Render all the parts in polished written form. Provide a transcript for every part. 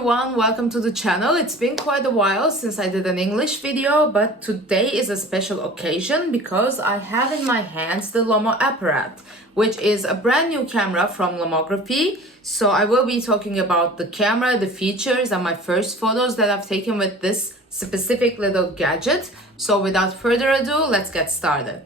everyone, welcome to the channel. It's been quite a while since I did an English video, but today is a special occasion because I have in my hands the LomoApparat, which is a brand new camera from Lomography. So I will be talking about the camera, the features, and my first photos that I've taken with this specific little gadget. So without further ado, let's get started.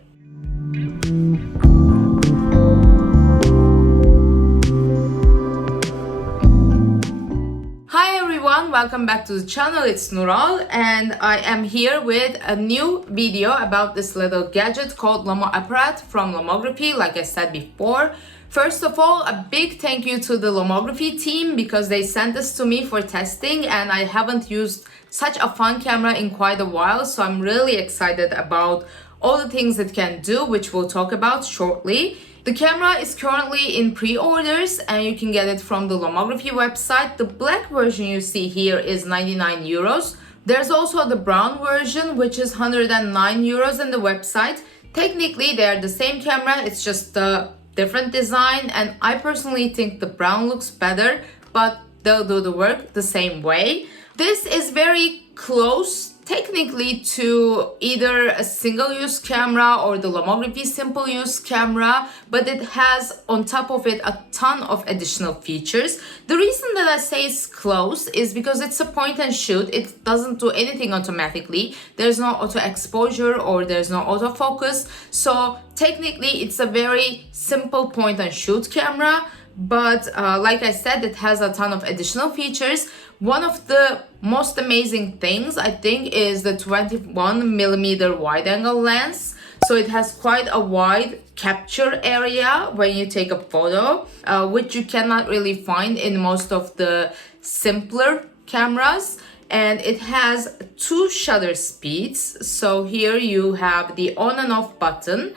Hi everyone, welcome back to the channel. It's Nural and I am here with a new video about this little gadget called LomoApparat from Lomography, like I said before. First of all, a big thank you to the Lomography team because they sent this to me for testing and I haven't used such a fun camera in quite a while, so I'm really excited about all the things it can do, which we'll talk about shortly. The camera is currently in pre-orders and you can get it from the Lomography website. The black version you see here is 99 euros. There's also the brown version, which is 109 euros on the website. Technically, they are the same camera, it's just a different design, and I personally think the brown looks better, but they'll do the work the same way. This is very close technically to either a single-use camera or the Lomography simple-use camera, but it has on top of it a ton of additional features. The reason that I say it's close is because it's a point and shoot. It doesn't do anything automatically. There's no auto exposure or there's no autofocus. So technically it's a very simple point and shoot camera. But like I said, it has a ton of additional features. One of the most amazing things I think is the 21mm wide angle lens. So it has quite a wide capture area when you take a photo, which you cannot really find in most of the simpler cameras. And it has two shutter speeds. So here you have the on and off button.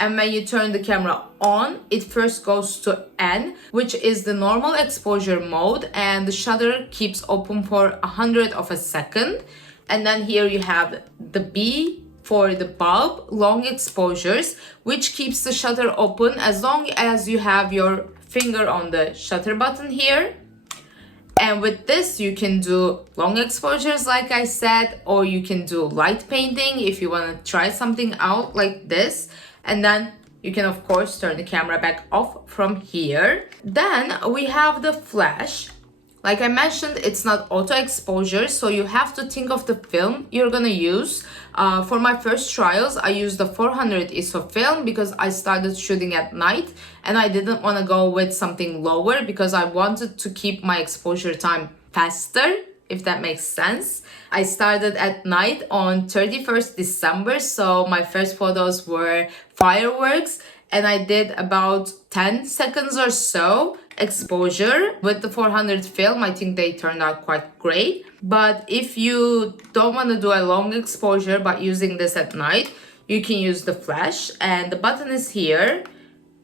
And when you turn the camera on, it first goes to N, which is the normal exposure mode, and the shutter keeps open for 100 of a second. And then here you have the B for the bulb, long exposures, which keeps the shutter open as long as you have your finger on the shutter button here. And with this, you can do long exposures, like I said, or you can do light painting if you want to try something out like this. And then you can, of course, turn the camera back off from here. Then we have the flash. Like I mentioned, it's not auto exposure, so you have to think of the film you're gonna use. For my first trials, I used the 400 ISO film because I started shooting at night and I didn't want to go with something lower because I wanted to keep my exposure time faster, if that makes sense. I started at night on 31st December, so my first photos were fireworks and I did about 10 seconds or so exposure. With the 400 film, I think they turned out quite great. But if you don't want to do a long exposure but using this at night, you can use the flash and the button is here.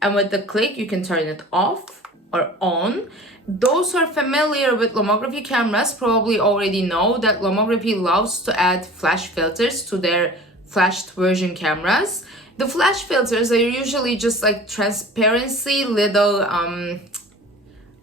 And with the click, you can turn it off or on. Those who are familiar with Lomography cameras probably already know that Lomography loves to add flash filters to their flashed version cameras. The flash filters are usually just like transparency little,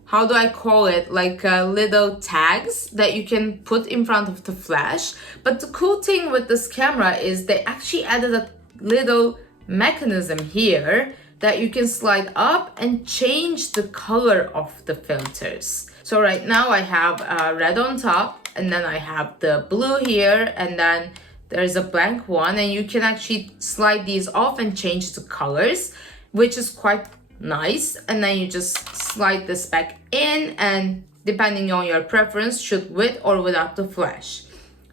how do I call it? Like little tags that you can put in front of the flash. But the cool thing with this camera is they actually added a little mechanism here that you can slide up and change the color of the filters. So right now I have red on top and then I have the blue here and then there's a blank one, and you can actually slide these off and change the colors, which is quite nice. And then you just slide this back in and depending on your preference, shoot with or without the flash.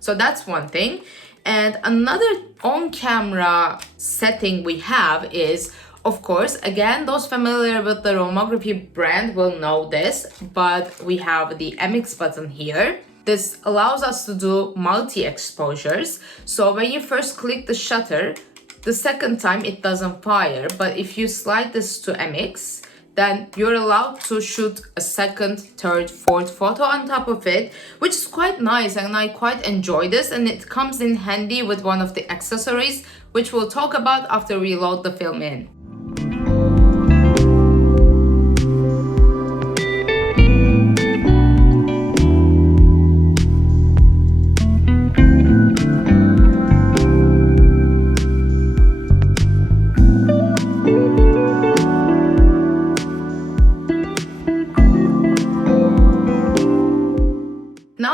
So that's one thing. And another on-camera setting we have is, of course, again, those familiar with the Lomography brand will know this, but we have the MX button here. This allows us to do multi-exposures. So when you first click the shutter, the second time it doesn't fire. But if you slide this to MX, then you're allowed to shoot a second, third, fourth photo on top of it, which is quite nice and I quite enjoy this, and it comes in handy with one of the accessories, which we'll talk about after we load the film in.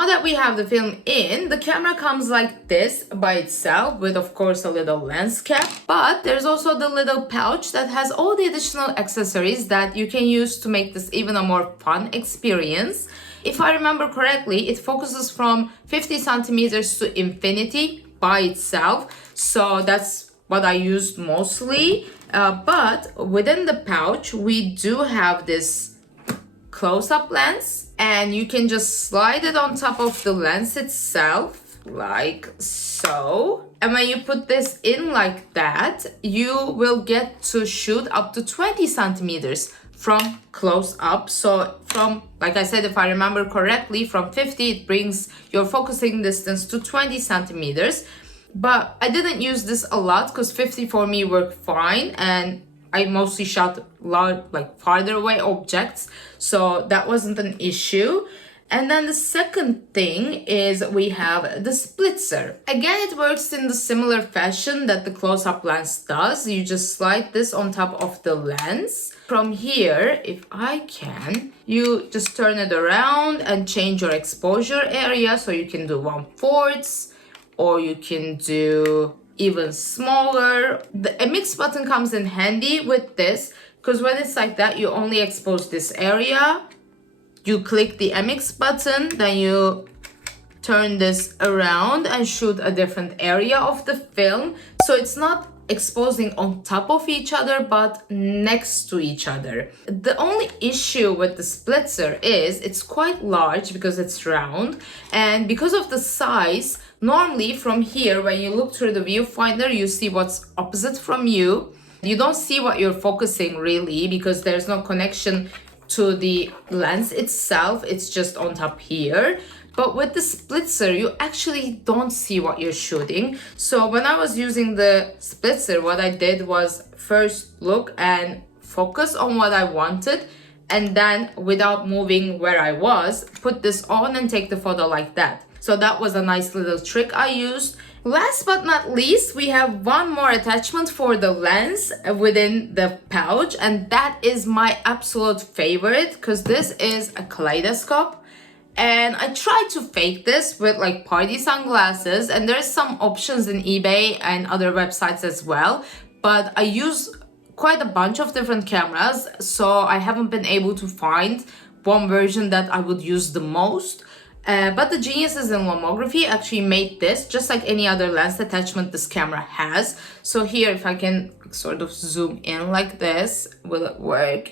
Now that we have the film in, the camera comes like this by itself with, of course, a little lens cap. But there's also the little pouch that has all the additional accessories that you can use to make this even a more fun experience. If I remember correctly, it focuses from 50 centimeters to infinity by itself. So that's what I used mostly. But within the pouch, we do have this close-up lens, and you can just slide it on top of the lens itself like so. And when you put this in like that, you will get to shoot up to 20 centimeters from close up. So from, like I said, if I remember correctly, from 50 it brings your focusing distance to 20 centimeters. But I didn't use this a lot because 50 for me worked fine, and I mostly shot large, like farther away objects, so that wasn't an issue. And then the second thing is we have the splitzer. Again, it works in the similar fashion that the close-up lens does. You just slide this on top of the lens. From here, if I can, you just turn it around and change your exposure area. So you can do 1/4, or you can do even smaller. The MX button comes in handy with this because when it's like that, you only expose this area. You click the MX button, then you turn this around and shoot a different area of the film. So it's not exposing on top of each other, but next to each other. The only issue with the splitzer is it's quite large because it's round, and because of the size, normally from here, when you look through the viewfinder, you see what's opposite from you. You don't see what you're focusing really because there's no connection to the lens itself. It's just on top here. But with the splitzer, you actually don't see what you're shooting. So when I was using the splitzer, what I did was first look and focus on what I wanted, and then without moving where I was, put this on and take the photo like that. So that was a nice little trick I used. Last but not least, we have one more attachment for the lens within the pouch, and that is my absolute favorite because this is a kaleidoscope. And I tried to fake this with like party sunglasses, and there's some options in eBay and other websites as well, but I use quite a bunch of different cameras, so I haven't been able to find one version that I would use the most. But the geniuses in Lomography actually made this just like any other lens attachment this camera has. So here, if I can sort of zoom in like this, will it work?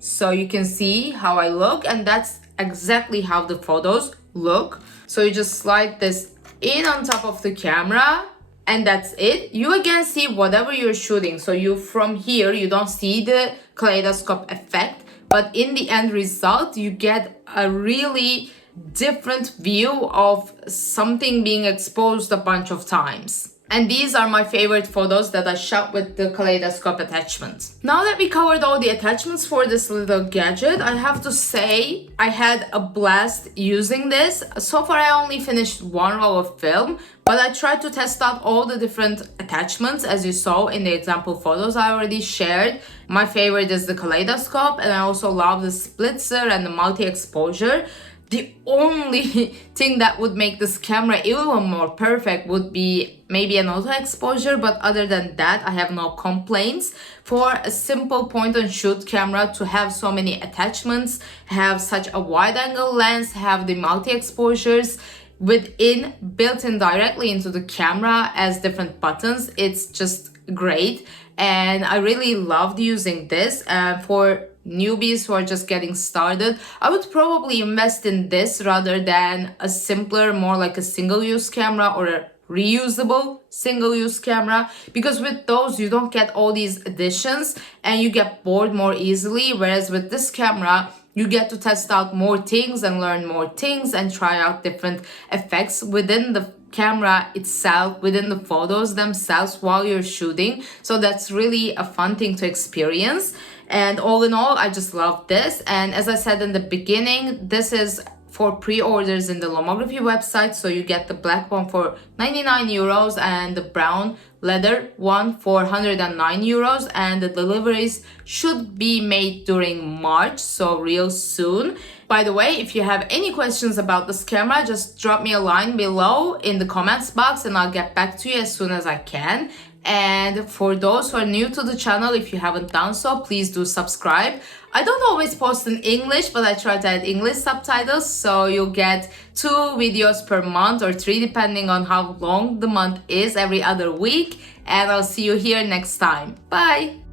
So you can see how I look, and that's exactly how the photos look. So you just slide this in on top of the camera, and that's it. You again see whatever you're shooting. So you from here, you don't see the kaleidoscope effect, but in the end result, you get a really different view of something being exposed a bunch of times. And these are my favorite photos that I shot with the kaleidoscope attachment. Now that we covered all the attachments for this little gadget, I have to say I had a blast using this. So far I only finished one roll of film, but I tried to test out all the different attachments as you saw in the example photos I already shared. My favorite is the kaleidoscope, and I also love the splitzer and the multi-exposure. The only thing that would make this camera even more perfect would be maybe an auto exposure, but other than that, I have no complaints. For a simple point and shoot camera to have so many attachments, have such a wide angle lens, have the multi exposures built in directly into the camera as different buttons, it's just great. And I really loved using this. For newbies who are just getting started, I would probably invest in this rather than a simpler, more like a single-use camera or a reusable single-use camera, because with those you don't get all these additions and you get bored more easily, whereas with this camera you get to test out more things and learn more things and try out different effects within the camera itself, within the photos themselves while you're shooting. So that's really a fun thing to experience. And all in all, I just love this. And as I said in the beginning, this is for pre-orders in the Lomography website. So you get the black one for 99 euros and the brown leather one for 109 euros. And the deliveries should be made during March, so real soon. By the way, if you have any questions about this camera, just drop me a line below in the comments box and I'll get back to you as soon as I can. And for those who are new to the channel, if you haven't done so, please do subscribe. I don't always post in English, but I try to add English subtitles, so you'll get 2 videos per month or 3 depending on how long the month is every other week. And I'll see you here next time. Bye!